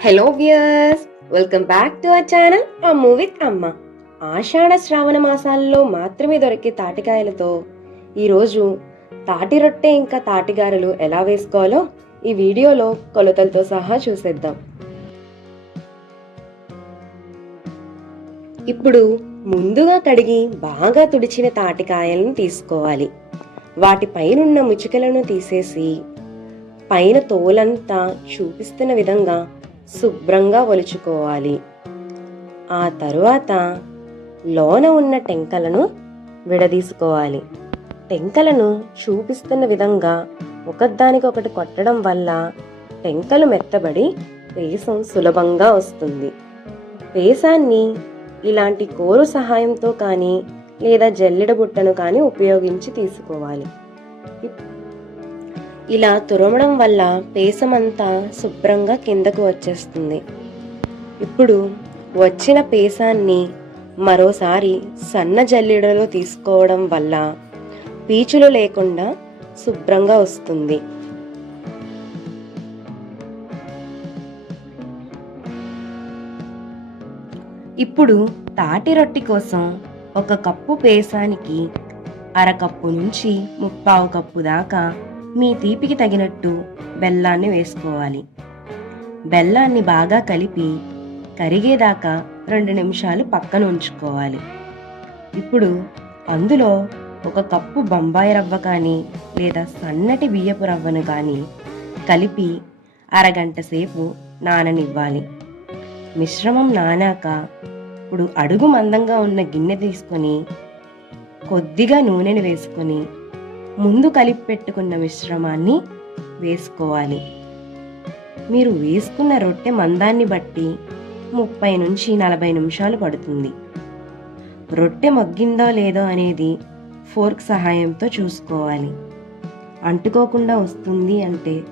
Hello viewers welcome back to our channel Ammu with Amma ఆషాఢ శ్రావణ మాసాల్లో మాత్రమే దొరికే తాటికాయలతో ఈరోజు తాటి రొట్టె ఇంకా తాటిగారెలు ఎలా వేసుకోవాలో ఈ వీడియోలో కొలతలతో సహా చూసేద్దాం. ఇప్పుడు ముందుగా కడిగి బాగా తుడిచిన తాటికాయలను తీసుకోవాలి. వాటి పైనున్న ముచికలను తీసేసి పైన తోలంతా చూపిస్తున్న విధంగా శుభ్రంగా ఒలుచుకోవాలి. ఆ తరువాత లోన ఉన్న టెంకలను విడదీసుకోవాలి. టెంకలను చూపిస్తున్న విధంగా ఒకదానికొకటి కొట్టడం వల్ల టెంకలు మెత్తబడి పేసం సులభంగా వస్తుంది. పేసాన్ని ఇలాంటి కోరు సహాయంతో కానీ లేదా జల్లెడ బుట్టను కానీ ఉపయోగించి తీసుకోవాలి. ఇలా తురమడం వల్ల పేసమంతా శుభ్రంగా కిందకు వచ్చేస్తుంది. ఇప్పుడు వచ్చిన పేసాన్ని మరోసారి సన్న జల్లెడలో తీసుకోవడం వల్ల పీచులు లేకుండా శుభ్రంగా వస్తుంది. ఇప్పుడు తాటి రొట్టి కోసం ఒక కప్పు పేసానికి అరకప్పు నుంచి ముప్పావు కప్పు దాకా మీ తీపికి తగినట్టు బెల్లాన్ని వేసుకోవాలి. బెల్లాన్ని బాగా కలిపి కరిగేదాకా రెండు నిమిషాలు పక్కన ఉంచుకోవాలి. ఇప్పుడు అందులో ఒక కప్పు బొంబాయి రవ్వ కానీ లేదా సన్నటి బియ్యపు రవ్వను కానీ కలిపి అరగంట సేపు నాననివ్వాలి. మిశ్రమం నానాక ఇప్పుడు అడుగు మందంగా ఉన్న గిన్నె తీసుకొని కొద్దిగా నూనెను వేసుకొని ముందు కలిపి పెట్టుకున్న మిశ్రమాన్ని వేసుకోవాలి. మీరు వేసుకున్న రొట్టె మందాన్ని బట్టి ముప్పై నుంచి నలభై నిమిషాలు పడుతుంది. రొట్టె మగ్గిందో లేదో అనేది ఫోర్క్ సహాయంతో చూసుకోవాలి. అంటుకోకుండా వస్తుంది అంటే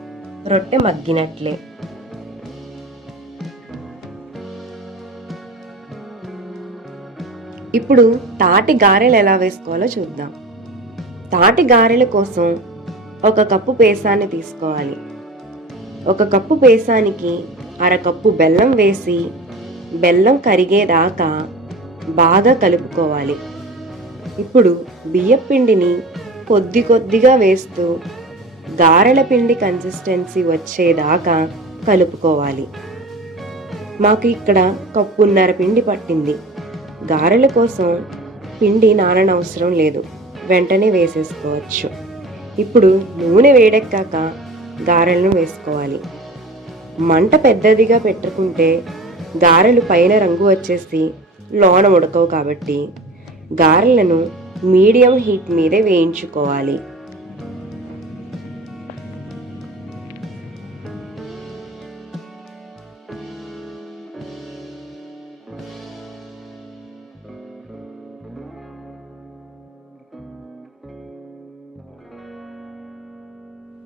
రొట్టె మగ్గినట్లే. ఇప్పుడు తాటి గారెలు ఎలా వేసుకోవాలో చూద్దాం. తాటి గారెల కోసం ఒక కప్పు పేసాన్ని తీసుకోవాలి. ఒక కప్పు పేసానికి అరకప్పు బెల్లం వేసి బెల్లం కరిగేదాకా బాగా కలుపుకోవాలి. ఇప్పుడు బియ్యం పిండిని కొద్ది కొద్దిగా వేస్తూ గారెల పిండి కన్సిస్టెన్సీ వచ్చేదాకా కలుపుకోవాలి. మాకు ఇక్కడ కప్పున్నర పిండి పట్టింది. గారెల కోసం పిండి నాననవసరం లేదు. వెంటనే వేసేసుకోవచ్చు. ఇప్పుడు నూనె వేడెక్కాక గారెలను వేసుకోవాలి. మంట పెద్దదిగా పెట్టుకుంటే గారెలు పైన రంగు వచ్చేసి లోన ఉడకవు కాబట్టి గారెలను మీడియం హీట్ మీదే వేయించుకోవాలి.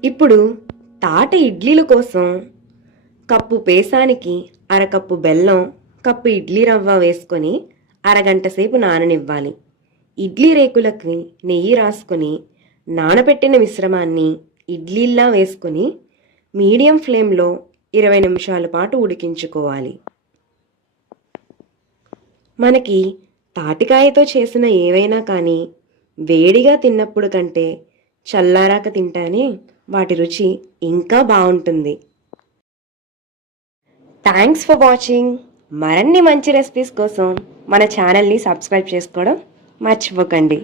ఇప్పుడు తాట ఇడ్లీల కోసం కప్పు పేసానికి అరకప్పు బెల్లం కప్పు ఇడ్లీ రవ్వ వేసుకొని అరగంట సేపు నాననివ్వాలి. ఇడ్లీ రేకులకి నెయ్యి రాసుకొని నానబెట్టిన మిశ్రమాన్ని ఇడ్లీల్లా వేసుకొని మీడియం ఫ్లేమ్లో ఇరవై నిమిషాల పాటు ఉడికించుకోవాలి. మనకి తాటికాయతో చేసిన ఏవైనా కానీ వేడిగా తిన్నప్పుడు కంటే చల్లారాక తింటానే వాటి రుచి ఇంకా బాగుంటుంది. థ్యాంక్స్ ఫర్ వాచింగ్ మరిన్ని మంచి రెసిపీస్ కోసం మన ఛానల్ని సబ్స్క్రైబ్ చేసుకోవడం మర్చిపోకండి.